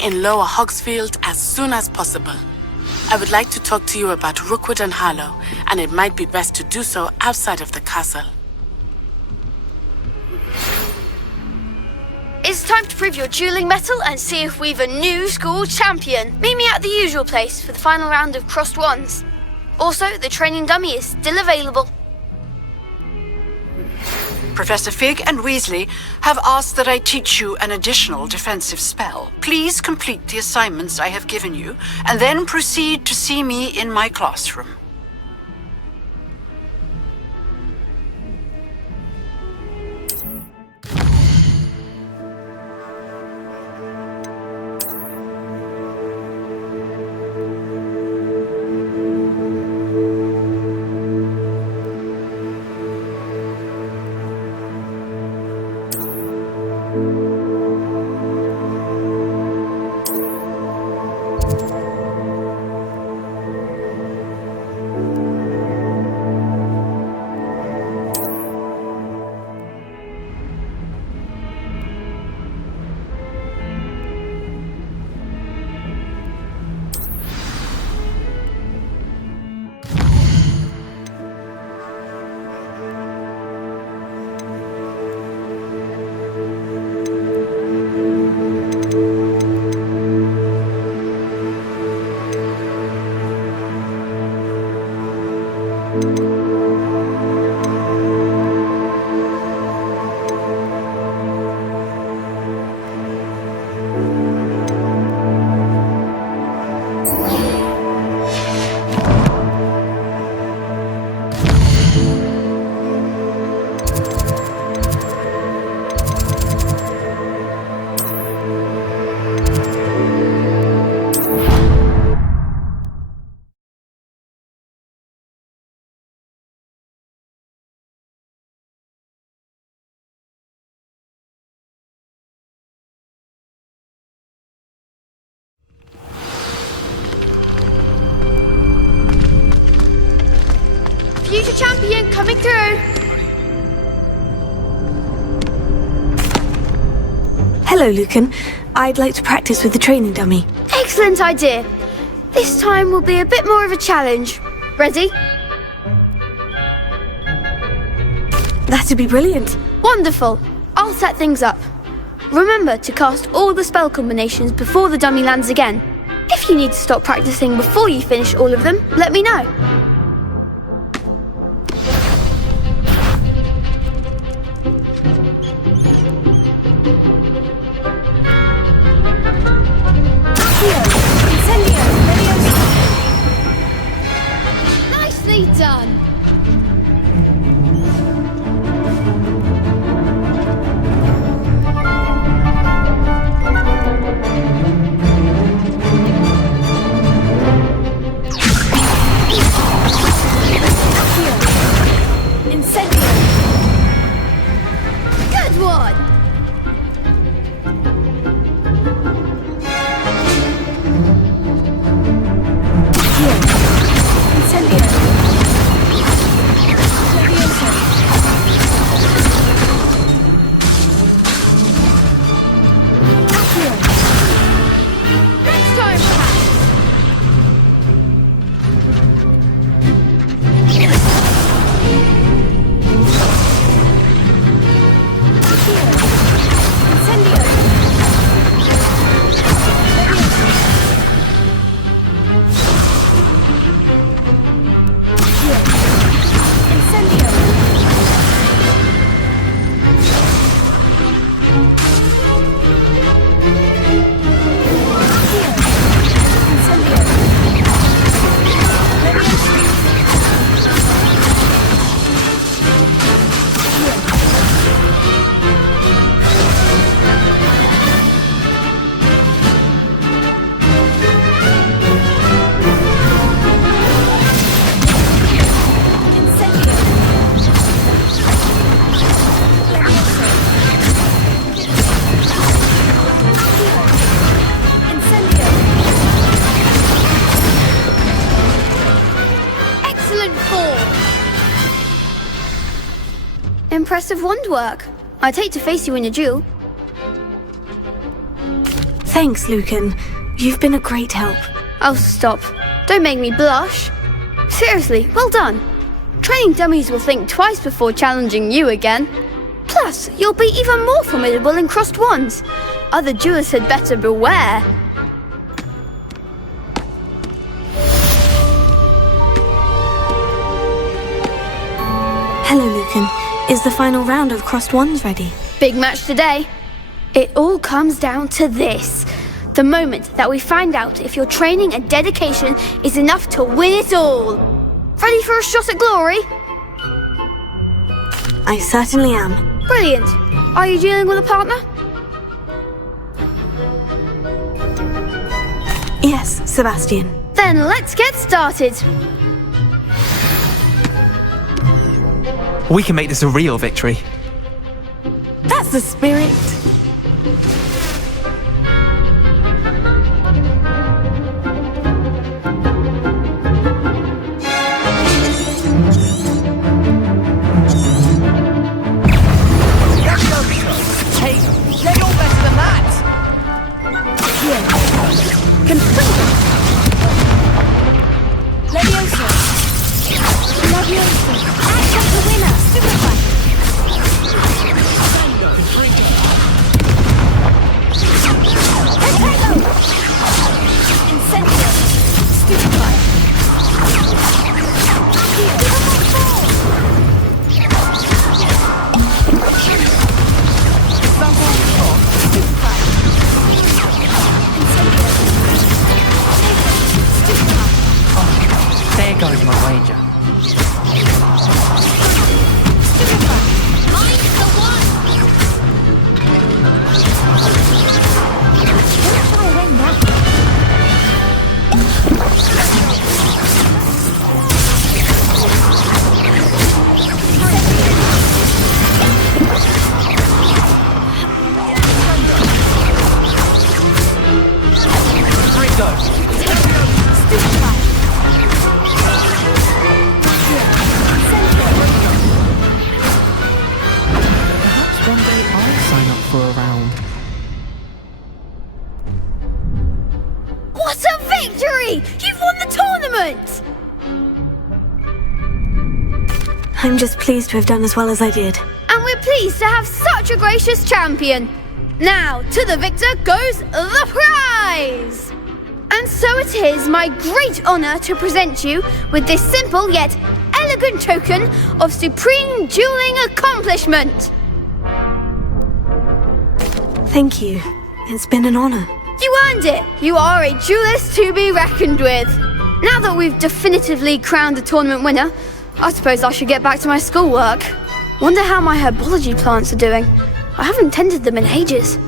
me in Lower Hogsfield as soon as possible. I would like to talk to you about Rookwood and Harlow, and it might be best to do so outside of the castle. It's time to prove your dueling mettle and see if we've a new school champion. Meet me at the usual place for the final round of crossed wands. Also, the training dummy is still available. Professor Fig and Weasley have asked that I teach you an additional defensive spell. Please complete the assignments I have given you, and then proceed to see me in my classroom. Future champion coming through! Hello, Lucan. I'd like to practice with the training dummy. Excellent idea! This time will be a bit more of a challenge. Ready? That'd be brilliant. Wonderful! I'll set things up. Remember to cast all the spell combinations before the dummy lands again. If you need to stop practicing before you finish all of them, let me know. Nicely done! Good one! Next time, perhaps! Impressive wand work. I'd hate to face you in a duel. Thanks, Lucan. You've been a great help. Oh, stop. Don't make me blush. Seriously, well done. Training dummies will think twice before challenging you again. Plus, you'll be even more formidable in crossed wands. Other duelists had better beware. Hello, Lucan. Is the final round of crossed wands ready? Big match today. It all comes down to this. The moment that we find out if your training and dedication is enough to win it all. Ready for a shot at glory? I certainly am. Brilliant. Are you dealing with a partner? Yes, Sebastian. Then let's get started. We can make this a real victory. That's the spirit. Hey, they're all better than that! Leviosa! Leviosa! Act up the winner! Stupefy! Potato! Incendio! Stupefy! There goes my wager. What a victory! You've won the tournament! I'm just pleased to have done as well as I did. And we're pleased to have such a gracious champion. Now, to the victor goes the prize! And so it is my great honour to present you with this simple yet elegant token of supreme dueling accomplishment. Thank you. It's been an honour. You earned it! You are a duelist to be reckoned with. Now that we've definitively crowned a tournament winner, I suppose I should get back to my schoolwork. Wonder how my herbology plants are doing. I haven't tended them in ages.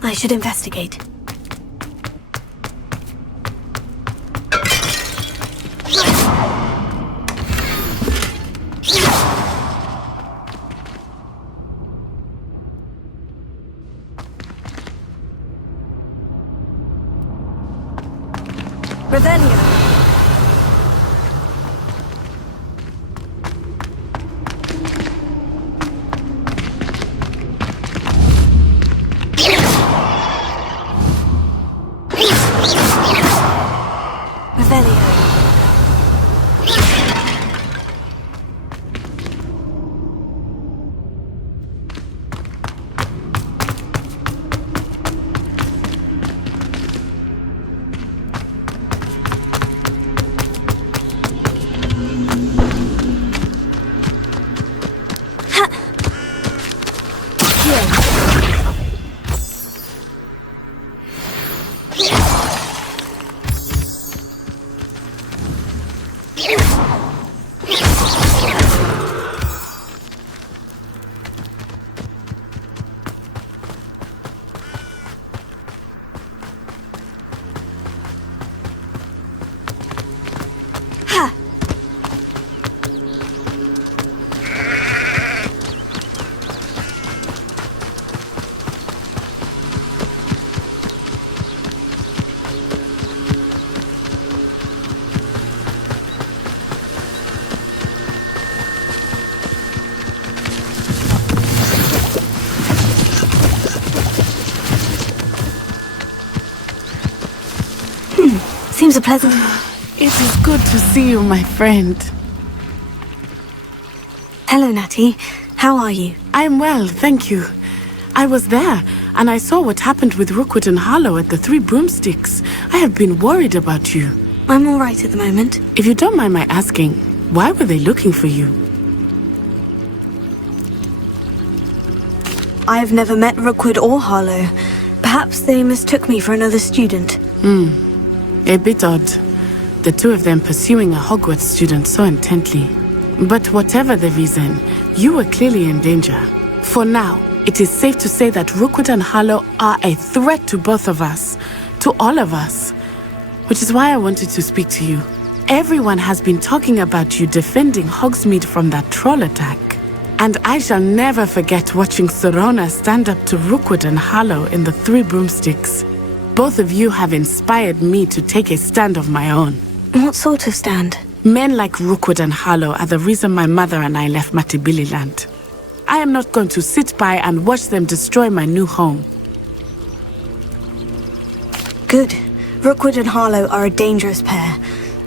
I should investigate. Seems a pleasant... It is good to see you, my friend. Hello, Natty. How are you? I'm well, thank you. I was there, and I saw what happened with Rookwood and Harlow at the Three Broomsticks. I have been worried about you. I'm all right at the moment. If you don't mind my asking, why were they looking for you? I have never met Rookwood or Harlow. Perhaps they mistook me for another student. A bit odd. The two of them pursuing a Hogwarts student so intently. But whatever the reason, you were clearly in danger. For now, it is safe to say that Rookwood and Harlow are a threat to both of us. To all of us. Which is why I wanted to speak to you. Everyone has been talking about you defending Hogsmeade from that troll attack. And I shall never forget watching Sorona stand up to Rookwood and Harlow in the Three Broomsticks. Both of you have inspired me to take a stand of my own. What sort of stand? Men like Rookwood and Harlow are the reason my mother and I left Matibili Land. I am not going to sit by and watch them destroy my new home. Good. Rookwood and Harlow are a dangerous pair,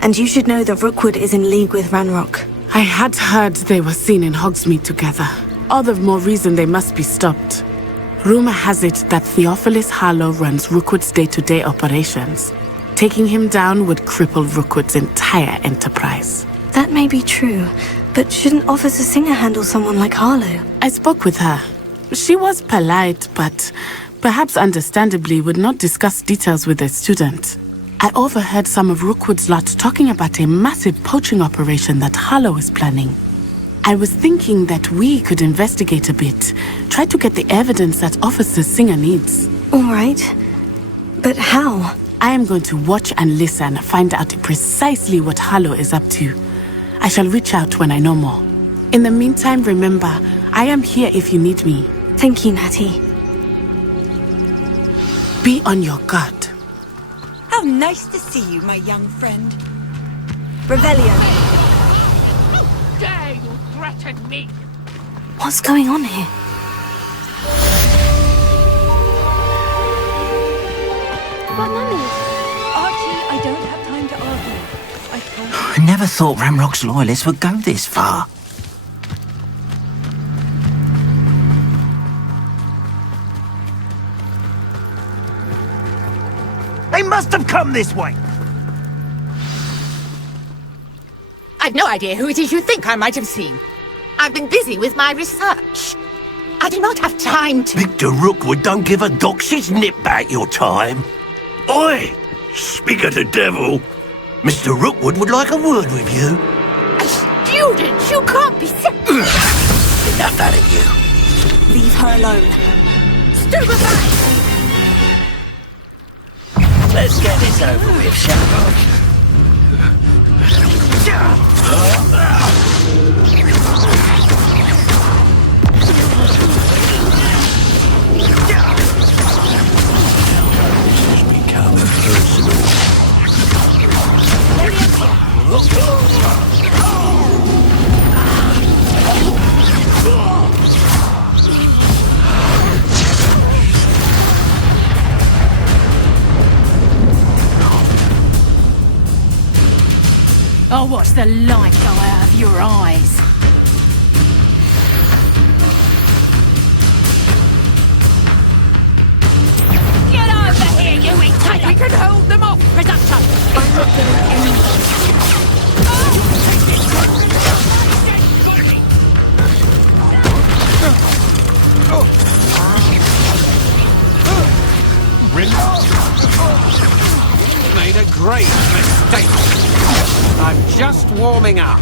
and you should know that Rookwood is in league with Ranrock. I had heard they were seen in Hogsmeade together. All the more reason they must be stopped. Rumor has it that Theophilus Harlow runs Rookwood's day-to-day operations. Taking him down would cripple Rookwood's entire enterprise. That may be true, but shouldn't Officer Singer handle someone like Harlow? I spoke with her. She was polite, but perhaps understandably would not discuss details with a student. I overheard some of Rookwood's lot talking about a massive poaching operation that Harlow is planning. I was thinking that we could investigate a bit, try to get the evidence that Officer Singer needs. All right. But how? I am going to watch and listen, find out precisely what Harlow is up to. I shall reach out when I know more. In the meantime, remember, I am here if you need me. Thank you, Natty. Be on your guard. How nice to see you, my young friend. Revelio. How dare you threaten me? What's going on here? But Mummy, Archie, I don't have time to argue. I told you. I never thought Ranrock's loyalists would go this far. They must have come this way! I've no idea who it is you think I might have seen. I've been busy with my research. I do not have time to... Victor Rookwood don't give a doxy's nip back your time. Oi! Speak of the devil. Mr. Rookwood would like a word with you. A student? You can't be Enough out of you. Leave her alone. stupefying! Let's get this over with, shall we? It's becoming personal. I'll watch the light go out of your eyes. Get over here, you idiot! We can hold them off, production! I'm not going anywhere. Made a great mistake. I'm just warming up.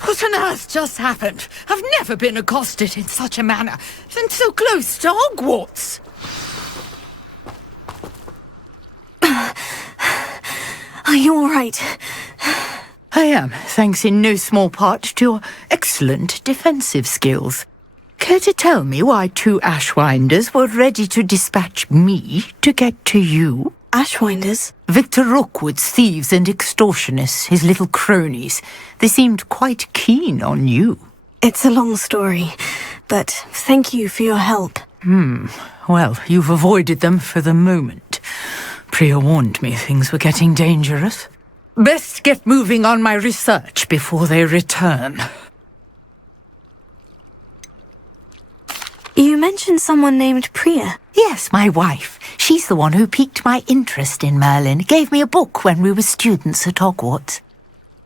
What on earth just happened? I've never been accosted in such a manner, and so close to Hogwarts. Are you all right? I am, thanks in no small part to your excellent defensive skills. Care to tell me why two Ashwinders were ready to dispatch me to get to you? Ashwinders? Victor Rookwood's thieves and extortionists, his little cronies. They seemed quite keen on you. It's a long story, but thank you for your help. Well, you've avoided them for the moment. Priya warned me things were getting dangerous. Best get moving on my research before they return. You mentioned someone named Priya. Yes, my wife. She's the one who piqued my interest in Merlin. Gave me a book when we were students at Hogwarts.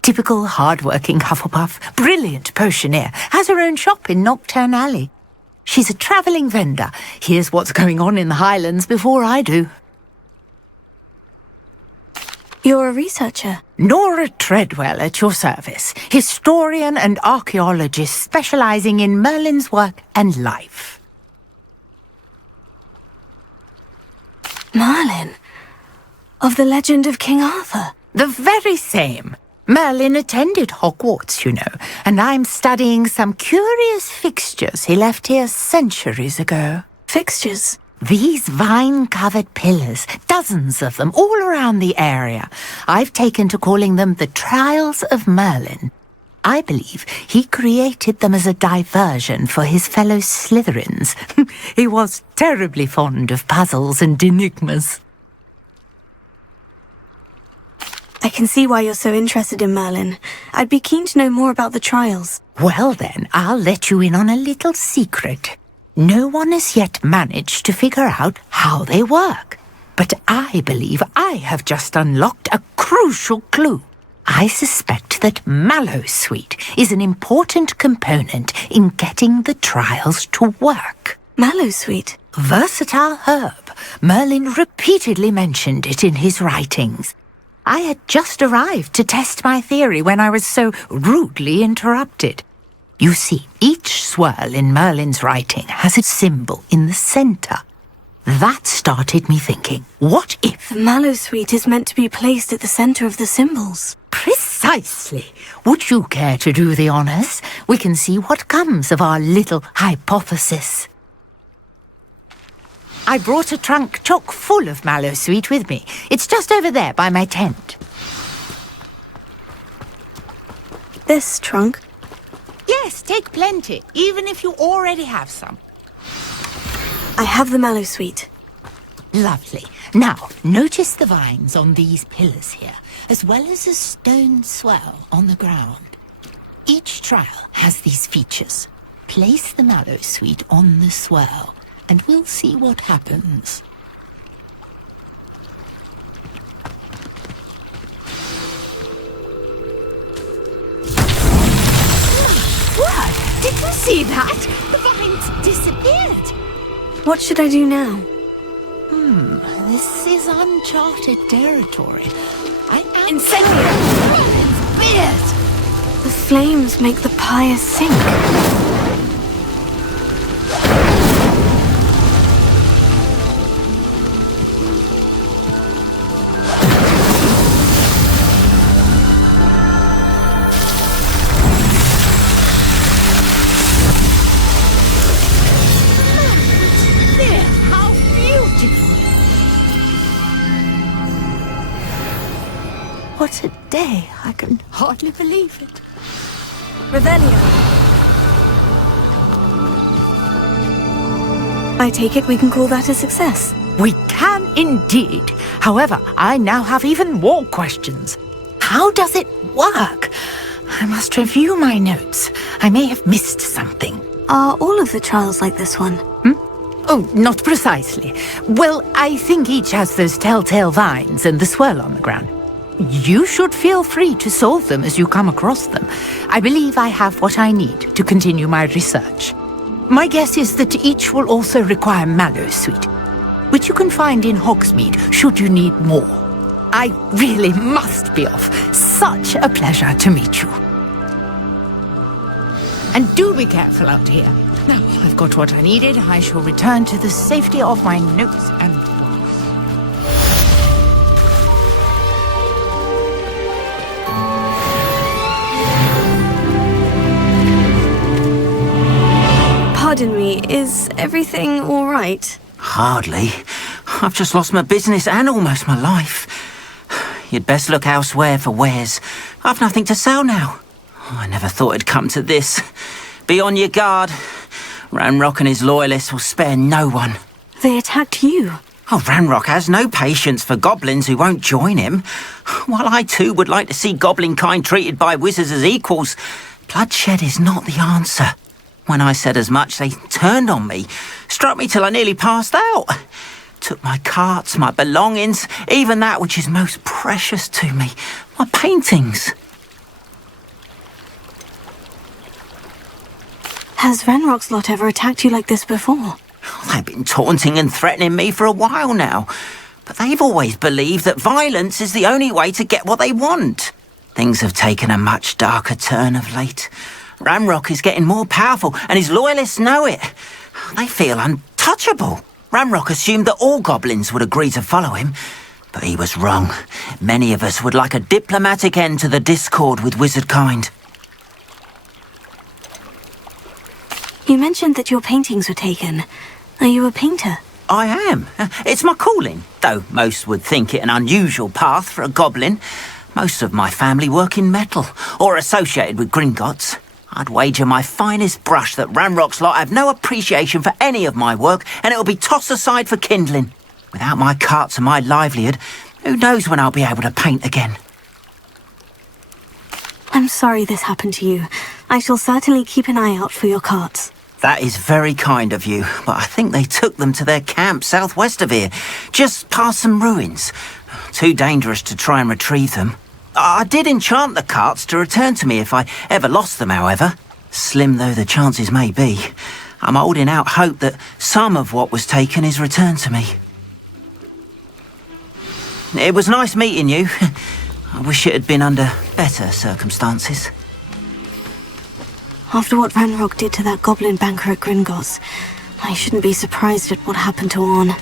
Typical hard-working Hufflepuff, brilliant potioneer, has her own shop in Diagon Alley. She's a travelling vendor. Hears what's going on in the Highlands before I do. You're a researcher. Nora Treadwell at your service. Historian and archaeologist specialising in Merlin's work and life. Merlin? Of the legend of King Arthur? The very same. Merlin attended Hogwarts, you know, and I'm studying some curious fixtures he left here centuries ago. Fixtures? These vine-covered pillars, dozens of them, all around the area. I've taken to calling them the Trials of Merlin. I believe he created them as a diversion for his fellow Slytherins. He was terribly fond of puzzles and enigmas. I can see why you're so interested in Merlin. I'd be keen to know more about the trials. Well then, I'll let you in on a little secret. No one has yet managed to figure out how they work. But I believe I have just unlocked a crucial clue. I suspect that Mallowsweet is an important component in getting the trials to work. Mallowsweet? Versatile herb. Merlin repeatedly mentioned it in his writings. I had just arrived to test my theory when I was so rudely interrupted. You see, each swirl in Merlin's writing has a symbol in the centre. That started me thinking, what if... The Mallowsweet is meant to be placed at the centre of the symbols. Precisely. Would you care to do the honours? We can see what comes of our little hypothesis. I brought a trunk chock full of Mallowsweet with me. It's just over there by my tent. This trunk? Yes, take plenty, even if you already have some. I have the Mallowsweet. Lovely. Now, notice the vines on these pillars here, as well as a stone swell on the ground. Each trial has these features. Place the Mallowsweet on the swell, and we'll see what happens. What? Did you see that? The vines disappeared. What should I do now? This is uncharted territory. I am... Incendiary! Beard! The flames make the pyre sink. What a day. I can hardly believe it. Revelio. I take it we can call that a success. We can indeed. However, I now have even more questions. How does it work? I must review my notes. I may have missed something. Are all of the trials like this one? Oh, not precisely. Well, I think each has those telltale vines and the swirl on the ground. You should feel free to solve them as you come across them. I believe I have what I need to continue my research. My guess is that each will also require Mallowsweet, which you can find in Hogsmeade should you need more. I really must be off. Such a pleasure to meet you. And do be careful out here. Now I've got what I needed. I shall return to the safety of my notes and books. Pardon me, is everything all right? Hardly. I've just lost my business and almost my life. You'd best look elsewhere for wares. I've nothing to sell now. I never thought it'd come to this. Be on your guard. Ranrock and his loyalists will spare no one. They attacked you. Oh, Ranrock has no patience for goblins who won't join him. While I too would like to see goblin kind treated by wizards as equals, bloodshed is not the answer. When I said as much, they turned on me, struck me till I nearly passed out. Took my carts, my belongings, even that which is most precious to me, my paintings. Has Ranrock's lot ever attacked you like this before? They've been taunting and threatening me for a while now, but they've always believed that violence is the only way to get what they want. Things have taken a much darker turn of late. Ranrock is getting more powerful, and his loyalists know it. They feel untouchable. Ranrock assumed that all goblins would agree to follow him, but he was wrong. Many of us would like a diplomatic end to the discord with wizardkind. You mentioned that your paintings were taken. Are you a painter? I am. It's my calling, though most would think it an unusual path for a goblin. Most of my family work in metal, or associated with Gringotts. I'd wager my finest brush that Ranrock's lot have no appreciation for any of my work, and it'll be tossed aside for kindling. Without my carts and my livelihood, who knows when I'll be able to paint again. I'm sorry this happened to you. I shall certainly keep an eye out for your carts. That is very kind of you, but I think they took them to their camp southwest of here, just past some ruins. Too dangerous to try and retrieve them. I did enchant the carts to return to me if I ever lost them, however. Slim though the chances may be, I'm holding out hope that some of what was taken is returned to me. It was nice meeting you. I wish it had been under better circumstances. After what Ranrock did to that goblin banker at Gringotts, I shouldn't be surprised at what happened to Orn.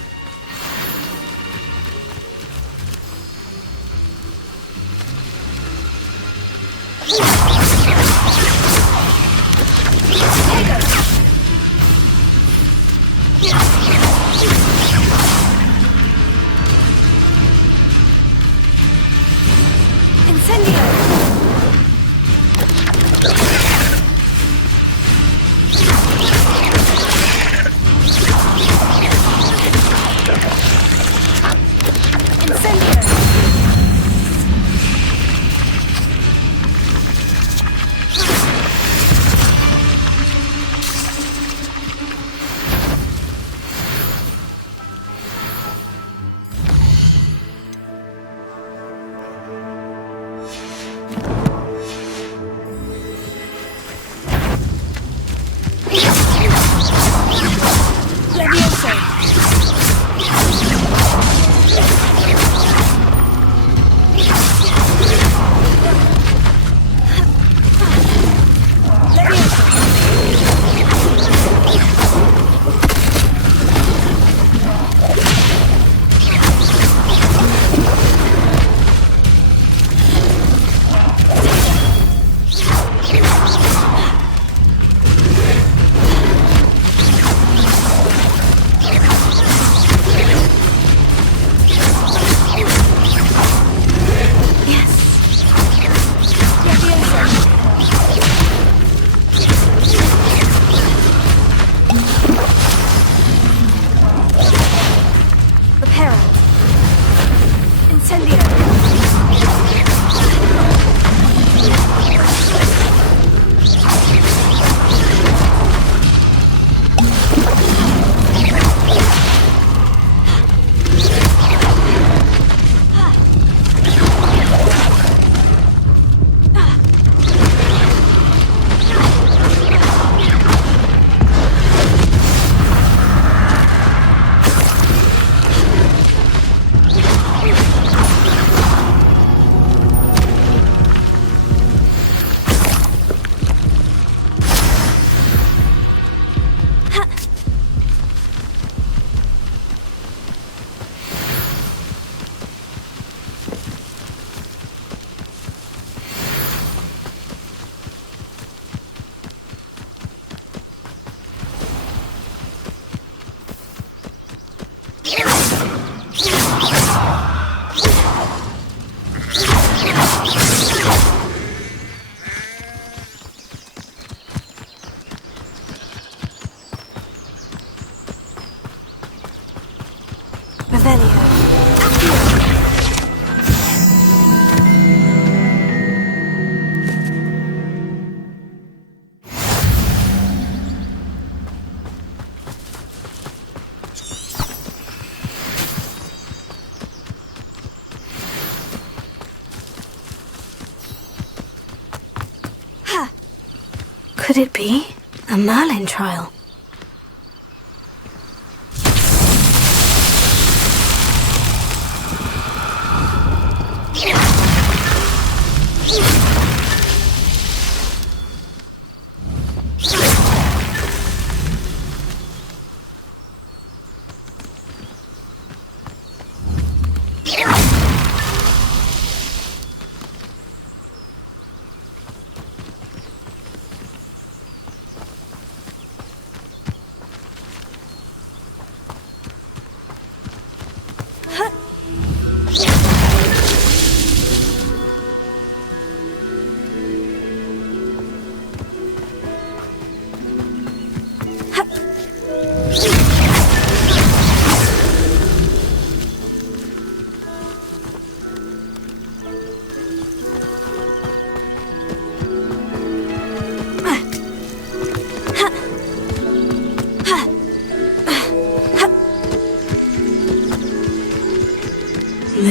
Could it be a Merlin trial?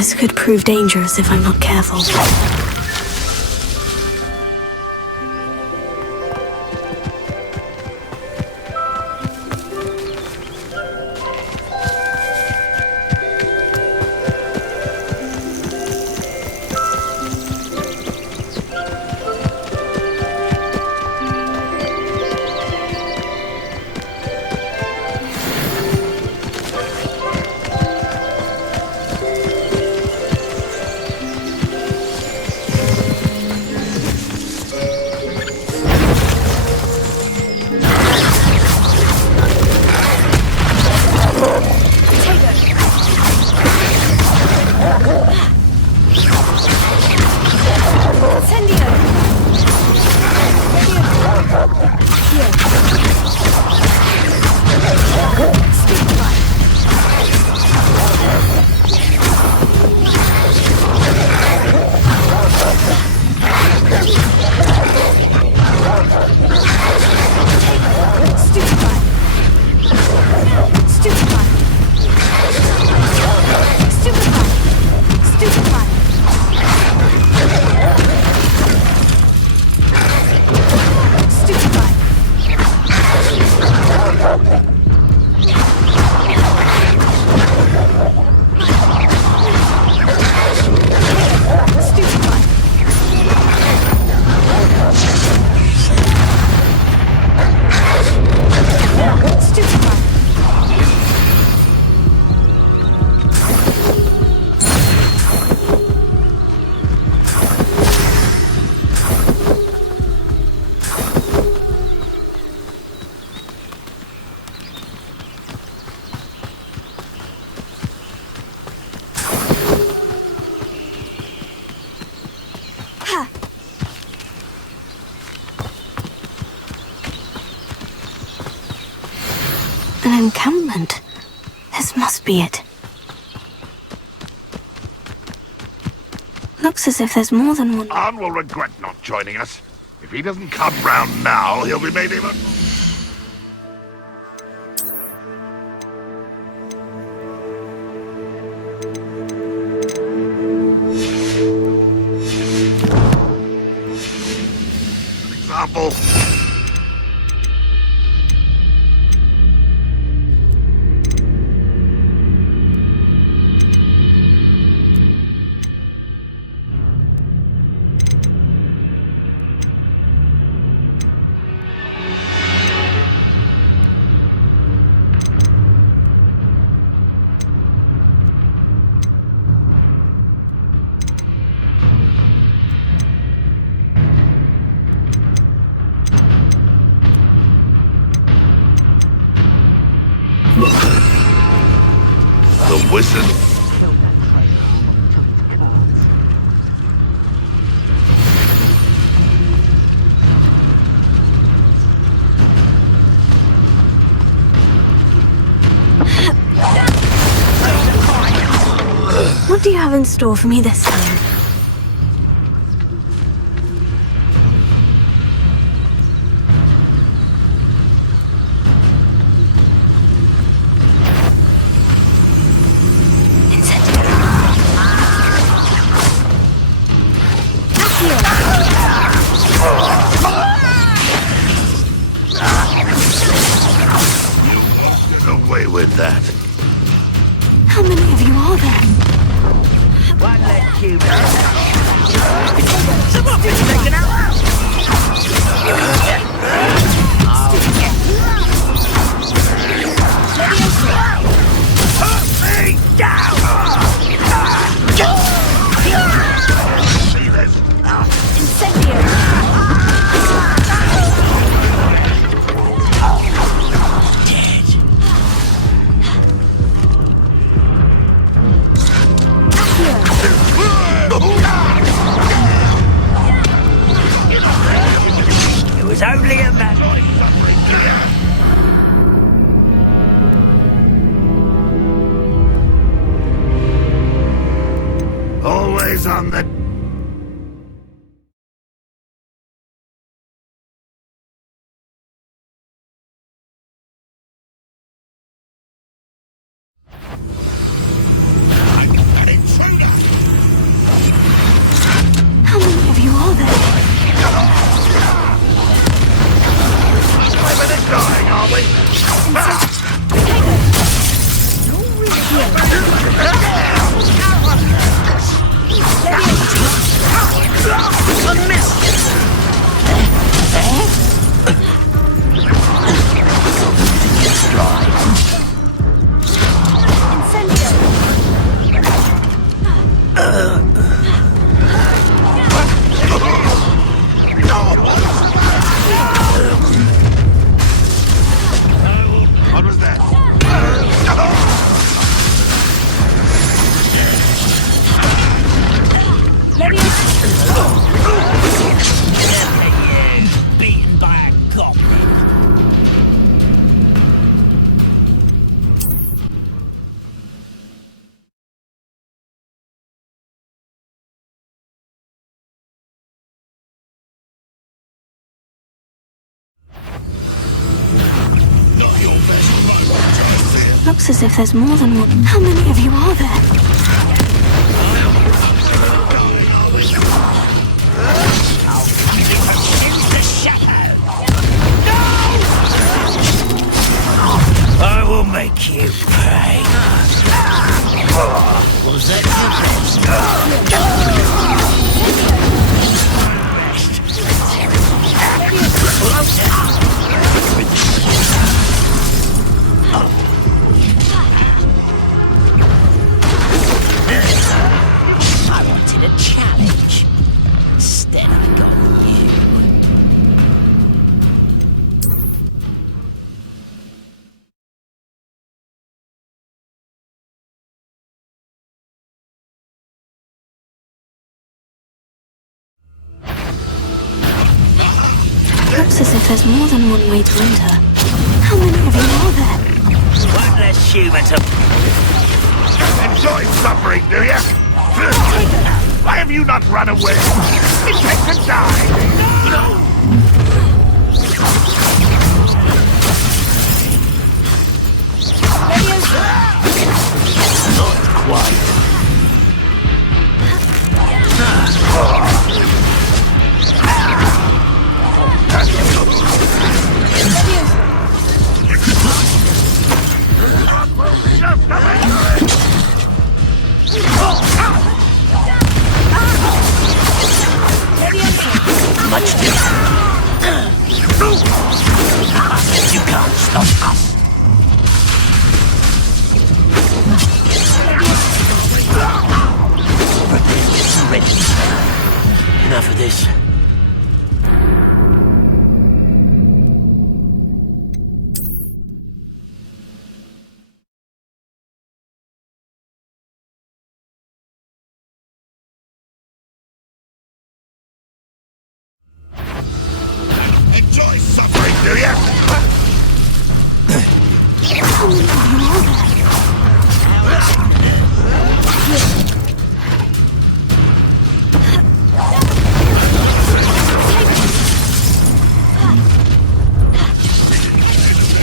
This could prove dangerous if I'm not careful. An encampment. This must be it. Looks as if there's more than one. Arn will regret not joining us. If he doesn't come round now, he'll be made even... An example. The wizard. What do you have in store for me this time? Away with that. How many of you are there? One less human. Someone been taken out. Put me down. See this? Incendio! It was only a matter. Always on the... An intruder! Looks as if there's more than one. How many of you are there? I will make you pay. Was that your best? I wanted a challenge. Instead, I got you. Looks as if there's more than one way to enter. How many of you are there? One less human to... Enjoy suffering, do you? Why have you not run away? Intend to die! Not quite. Much you can't stop us. Ready. Enough of this. Enjoy suffering, do you?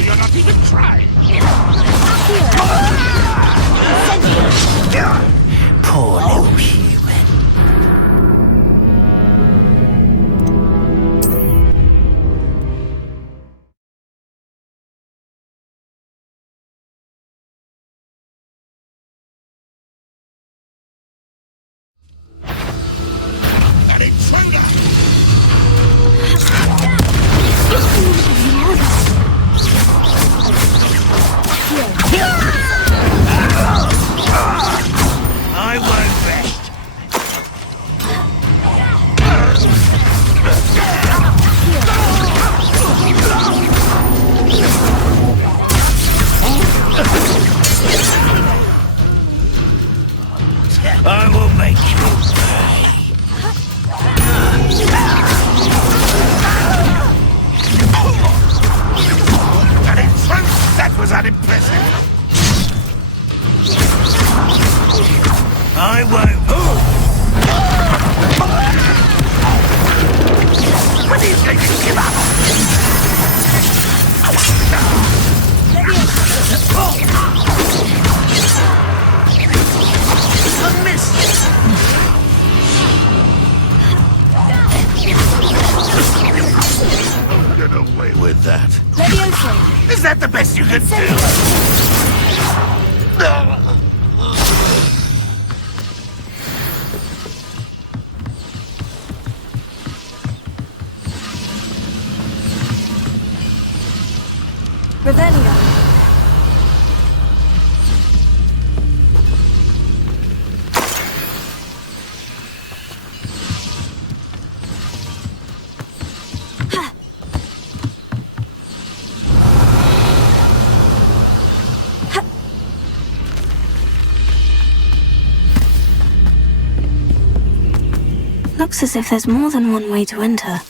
You're not even trying. Poor little human. An intruder! I won't rest. I will make you pay. An intruder! That was unimpressive! I won't. When are you going to give up? A miss. Get away with that. Is that the best you can do? Revelio. Looks as if there's more than one way to enter.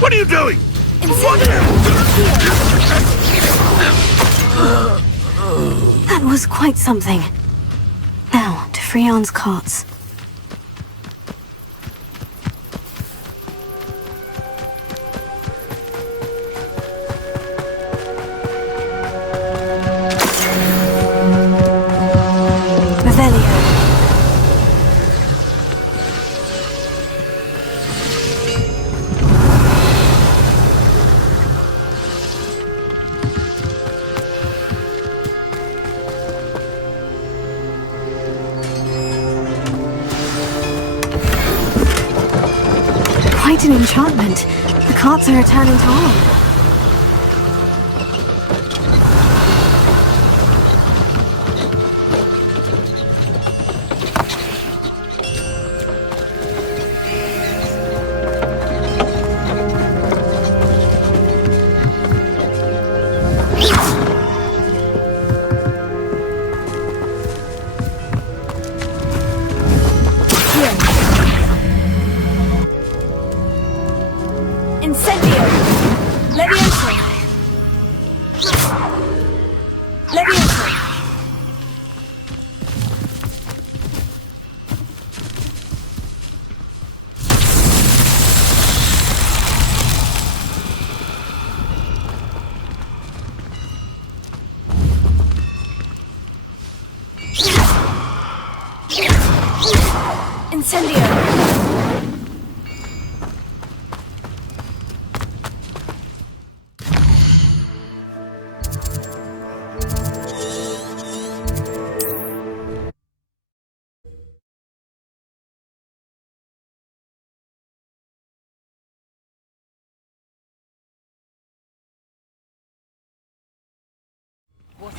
What are you doing? That was was quite something. Now, to Freon's carts. Quite an enchantment. The carts are returning to Harlem.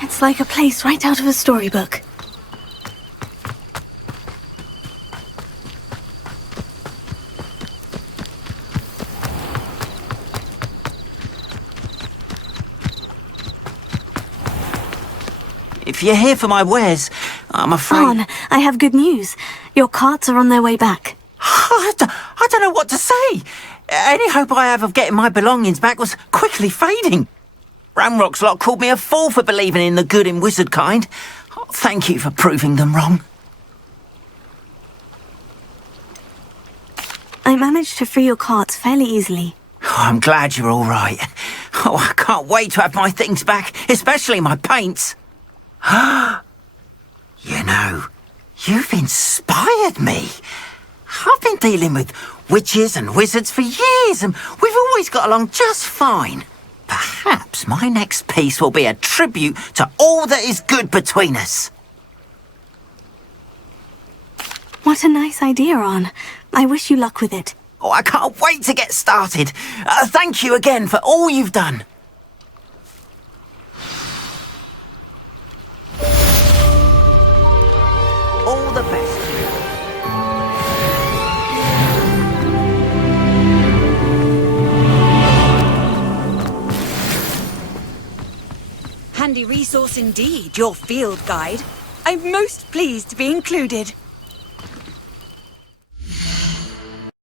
It's like a place right out of a storybook. If you're here for my wares, I'm afraid... Arn, I have good news. Your carts are on their way back. I don't know what to say. Any hope I have of getting my belongings back was quickly fading. Ramrock's lot called me a fool for believing in the good in wizard kind. Thank you for proving them wrong. I managed to free your carts fairly easily. I'm glad you're all right. Oh, I can't wait to have my things back, especially my paints. You know, you've inspired me. I've been dealing with witches and wizards for years, and we've always got along just fine. Perhaps my next piece will be a tribute to all that is good between us. What a nice idea, Arn. I wish you luck with it. Oh, I can't wait to get started. Thank you again for all you've done. All the best. Handy resource indeed, your field guide. I'm most pleased to be included.